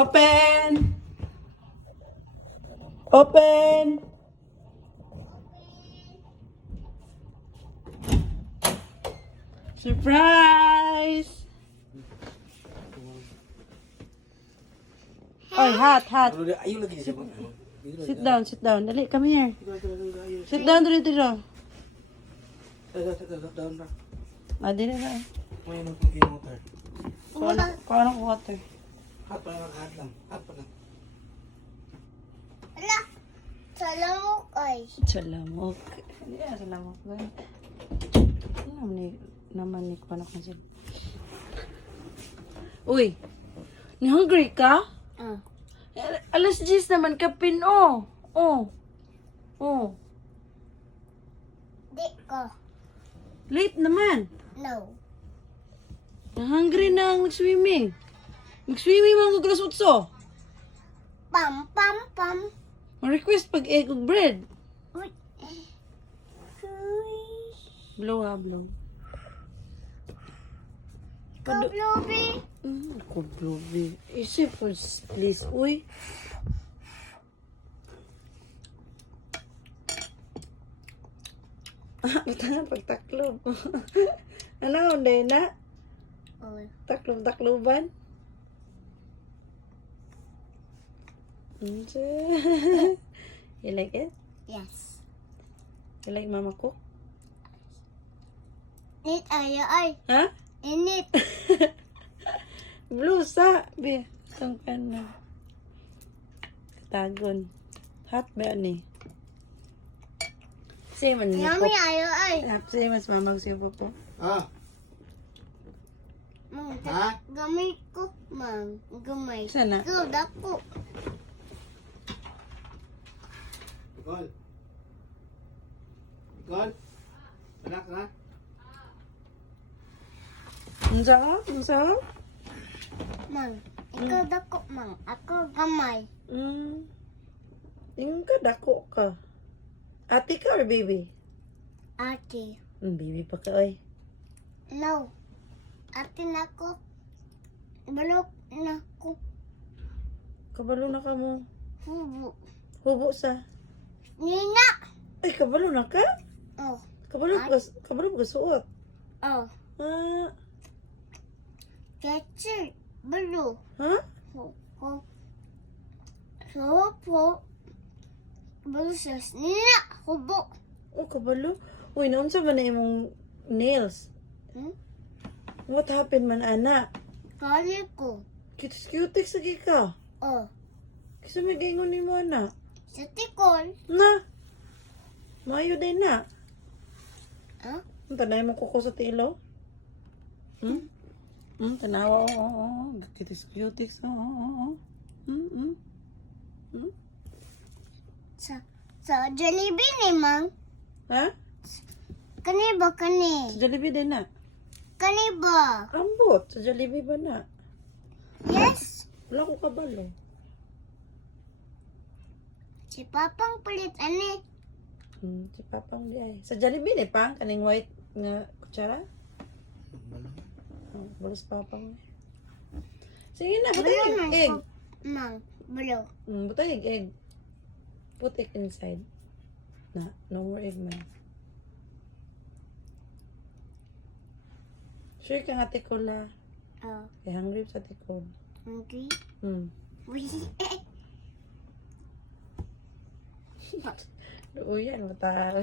Open! Open! Surprise! Oy, hot. Ayaw lagi siya. Sit down. Dali, come here. Sit down, dito. Down na. Ah, dili na. May magpigil motor. Kuha ng water. Hot pa lang, hot lang. Hot pa lang. Ala, salamok ay. Salamok. Hindi na salamok. Naman ni kuha na ka siya. Uy, ni-hungry ka? Alas 10 naman kapin, oh. Di ko. Late naman. No. Hungry na ang mag-swimming. Mag-swimming mga glas utso. Pam, pam, pam. Ma-request pag egg ug bread. Uy. Blow ha, blow. Kablubi. Ako, blowy. Isip po, please. Uy. Basta nga pagtaklob. Ano, hindi na? Uy. Taklob-takloban? You like it? Yes. You like mama cook? Init ayo ay. Ha? Init. Blue sa. Be, itong na. Katagon. Hot ba ni? Sige man ni Yummy ayo ay. Sige mas mamag siya po po. Ah, Ha? Gamay ko, mang. Gamay. Sana? Go, dako. Nicole. Nicole. Anak na. Unsa? Mang. Ikaw dako, mang. Ako gamay. Tingin ka, dako ka. Ate ka or baby? Ate. Baby pa ka, oy. No. Ate na ko. Balok na ko. Kabalo na ka mo. Hubo. Hubo sa. Nina. Ay, kabalo na ka? Oh. Kabalo ka suot. Oh. Ah, Ketchup. Balo. ha? Ho. Hubo. Balo sa Nina. Hubo. Oh, kabalo. Uy, naunsa ba na imong nails? What happened man, ana? Kali ko. Cute sige ka. Oh. Kasi may gaingon ni mo, ana. Sa tikol. Na. Mayo din na. Ah? Tanay mo kuko sa tilo? Tanawa, oo. Cute. Oo. Sa Jollibee ni mang. Ha? Kani ba kani? Sa Jollibee din na. Kani ba? Ambot. Sa Jollibee ba na? Yes. Wala ko kabalo. Si Papang palit ani. Si Papang di ay. Sa Jollibee ni pang kaning white nga kutsara. Balas Papang. Sige na, Bulo butay man egg. ko. Mang. Bulo. Butay egg. Put it inside. Na, no more egg man. Sure ka nga tikola. Oh. Kaya hungry sa tikol. Okay. Uy. Uyan, mata.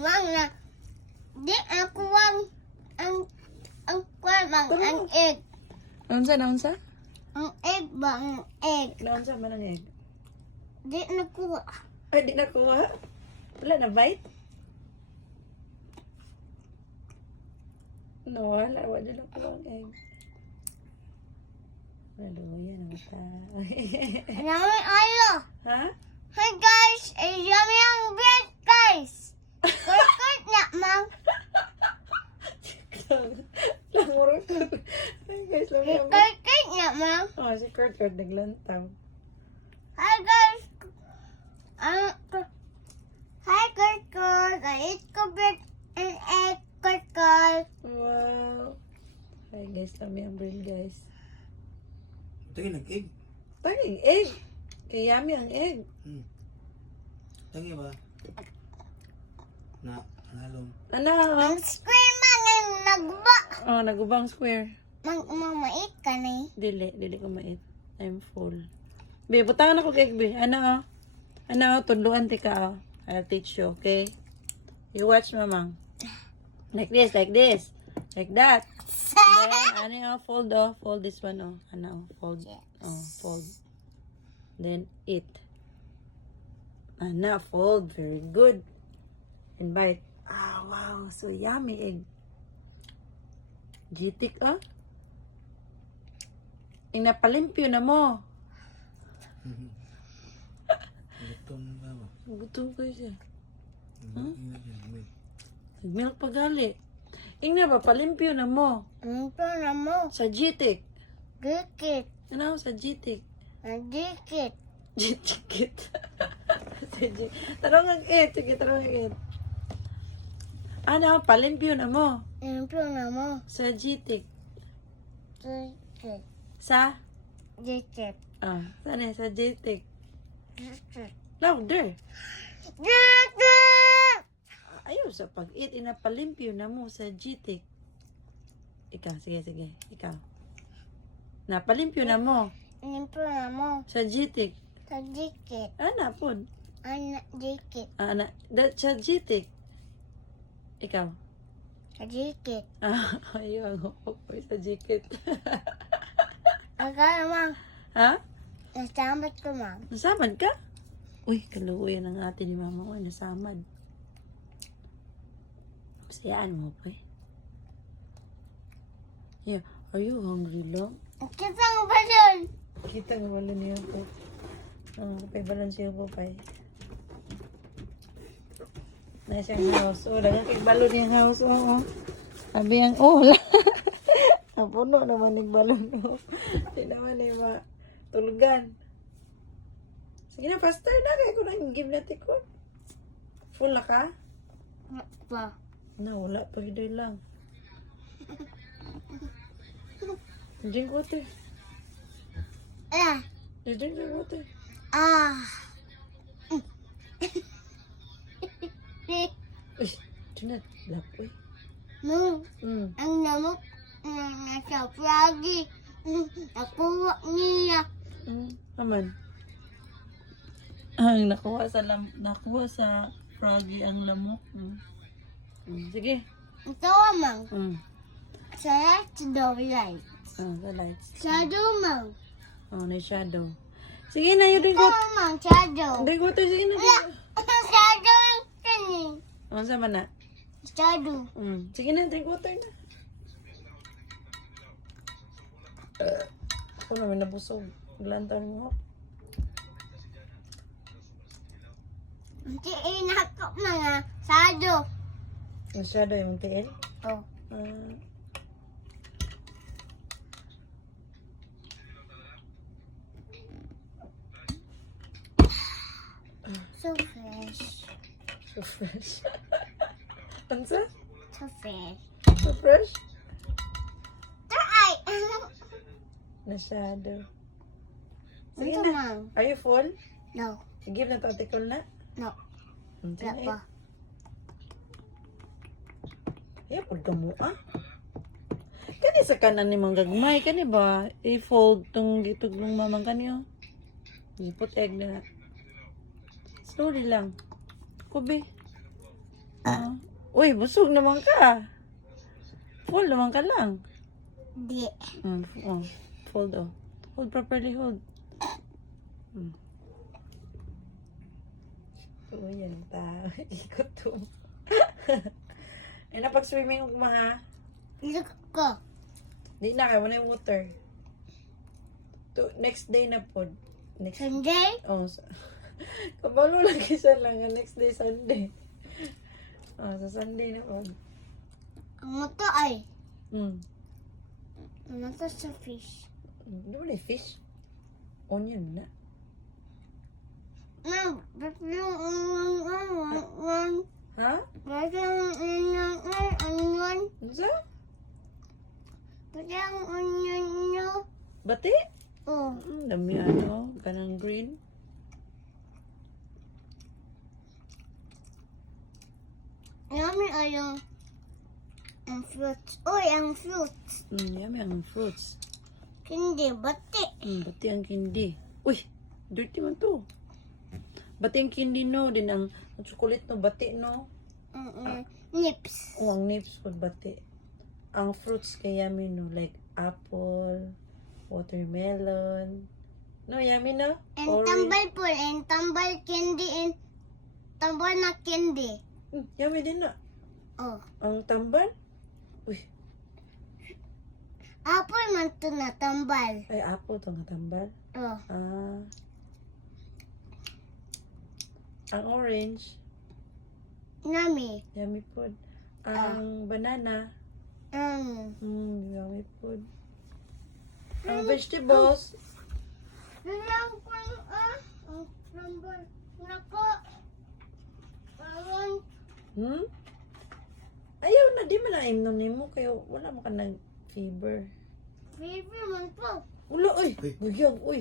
Mang na. Di ako ang kwan mang ang egg. Naunsa? Ang egg ba ang egg? Naunsa man ang egg? Di nakuha. Ay, di na kuha. Wala na bite? No, wala. Wala na kuha ang egg. Wala, uyan, mata. Namin ayo. Ha? Hi guys, yummy ang bread guys. Kurkurt na mang. Lamuro ka. Ay, guys, lamuro. Kurkurt na mang. Oh, si Kurt naglantaw. Hi guys. Hi Kurkurt. I eat bread and egg Kurkurt. Wow. Hi guys, kami ang brain guys. Tangi nag-egg. Tangi, egg. Kay yummy ang egg. Tangi ba? Na, nalong. Ano? Ang square man ang nagba. Oh, nagubang square. Mamait ka na eh. Dili ko mait. I'm full. Be, butangan ako kay egg, be. Ano, tudluan ti ka, oh. I'll teach you, okay? You watch, mamang. Like this. Like that. Then, fold, oh. Fold this one, oh. Fold. Oh, fold. Then, eat. Fold. Very good. And bite. Ah, wow. So yummy egg. Jitik, oh. Inapalimpyo na mo. Gutom ba ba? Gutom ko siya. May. Nag-milk pa gali. Ingna ba, palimpyo na mo. Ano na mo? Sa jitik. Dikit. Ano sa jitik? Dikit. Jitik. Tarong ang it. Sige, tarong ang it. Ano, palimpyo na mo. Ano na mo? Sa jitik. Dikit. Sa? Dikit. Sana sa jitik. Dikit. Louder. Dikit. Ayaw sa pag-eat, inapalimpyo na mo sa jitik. Ikaw, sige. Ikaw. Napalimpyo na mo Ano na mo? sa jitik. Sa dikit. Po. Anak dikit. Sa jitik. Ikaw. Sa dikit. Ayaw ang hukoy sa jikit. Agad mang. Ha? Nasambat ko mang. Nasamad ka? Uy, kaluoy ng ate ni mama ko. Nasamad. Sayaan mo pa eh. Yeah. Are you hungry, Long? Kita nga ba yun? Kita nga wala niya po. Kapay balon siya po pa eh. Na siyang house. Dagang kigbalon niyang house. Sabi yang, wala. Napuno naman yung balon. Hindi naman yung matulgan. Sige na, faster na. Kaya ko nang give natin ko. Full na ka? Pa. Wala pa. Hidoy lang. Drink water. Drink water. Uy, tunat. Lap, uy. Ang lamok na nasa froggy. Nakuha niya. Naman. Nakuha sa froggy ang lamok. Sige. Ito mang. Sa shadow light. Sa lights. Shadow mang. Na shadow. Sige na, yung drink Ito water. mang shadow. Drink water, sige na. Shadow ang kanin. Sama na. Shadow. Sige na, drink water na. Ako naman nabusog. Lantaw mo. Hindi inakap mga shadow. Yung shadow yung tiil. Oh. So fresh. So fresh. Ansa? So fresh. So fresh? Try! Na shadow. Sige Ito na. mang. Are you full? No. Give na to article na. No. Sige Wala pa. Pud ka mo, Kani sa kanan ni mga gagmay. Kani ba? I-fold tong gitog ng mamang kanyo. Ipot egg na. Slowly lang. Kubi. Uy, busog naman ka. Full naman ka lang. Di. Fold, Hold properly, hold. Yan ta. Ikot to. Ay, napag-swimming mo ha? Look ko. Di na kayo, wala yung water. Next day na po. Sunday? Kabalo lagi siya lang. Next day, Sunday. Sa Sunday na po. Ang mata ay. Ang mata sa fish. Di ba na fish? Onion na. Ma'am, ba't yung onion? Ha? Ba't yung onion? Ano sa? Ba't yung onion nyo? Bati? Oh. Dami ano, kanang green. Yummy ay ang fruits. Uy, ang fruits. Yummy ang fruits. Hindi, bati. Bati ang candy. Uy, dirty man to. Bati ang candy no, din ang chocolate no, bati no. Nips. O, ang nips ko bati. Ang fruits kay yummy no, like apple, watermelon. No, yummy no? And tambal po, and tambal candy, and tambal na candy. Yummy din na. Oh. Ang tambal? Uy, Apple man to na tambal. ay apple to nga tambal. Oh. Ah. Ang orange, Yummy. yummy food. Ang banana, yummy food. Ang vegetables, Bilang ko ang tambal. Nako. Parang ayaw na, di man na imnon nimo kayo wala mo ka nag fever. baby man to. Ulo, uy, Uy. buyag, uy.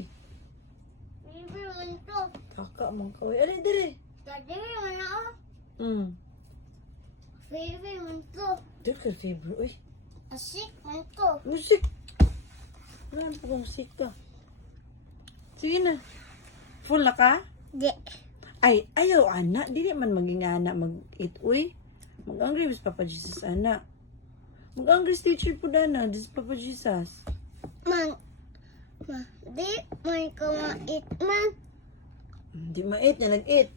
Baby man to. Kaka mong kaway. Alay, dali. Tadi man ako. Baby man to. Dili ka fever, uy. Asik man to. Musik. Wala pa kong musik ka. Sige na. Full na ka? Di. Ay, ayaw, anak. Dili man maging anak mag-eat, uy. Mag-angry with Papa Jesus, anak. Mag-angry teacher po dana. This is Papa Jesus. Di man ko ma-eat man. Hindi ma-eat niya, nag-eat.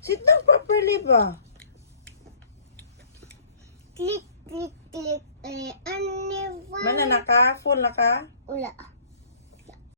Sit down properly ba? Click, click, click. Ay, ano ba? Mana na ka? Full na ka? Ula.